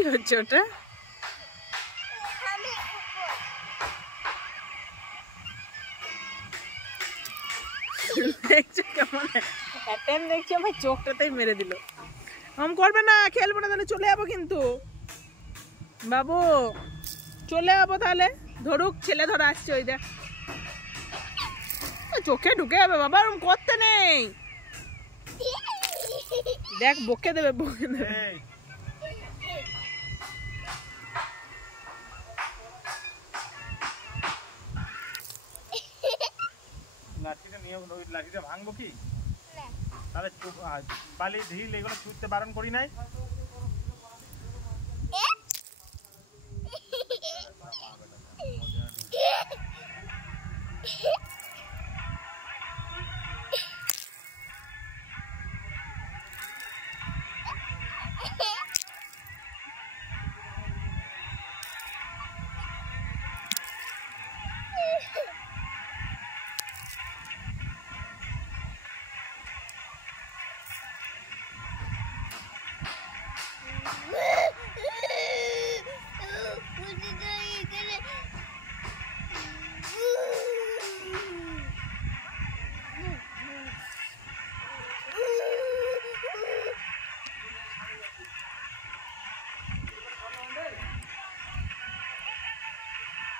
কি হচ্ছে ওটা? দেখছো কেমন অ্যাটেম্প দেখছো? ভাই চোখটাতেই মেরে দিল। আম করবে না, খেলবো না তাহলে চলে যাবো কিন্তু। বাবু চলে যাবো তাহলে, ধরুক, ছেলে ধরা আসছে ওই দেখ। চোখে ঢুকে যাবে বাবা, ওরকম করতে নেই। দেখ বকে দেবে, বকে দেবে। লাঠিটা নিয়ে ওই লাঠিটা ভাঙবো কি? তাহলে বালি ঢিল এগুলো ছুটতে বারণ করি নাই?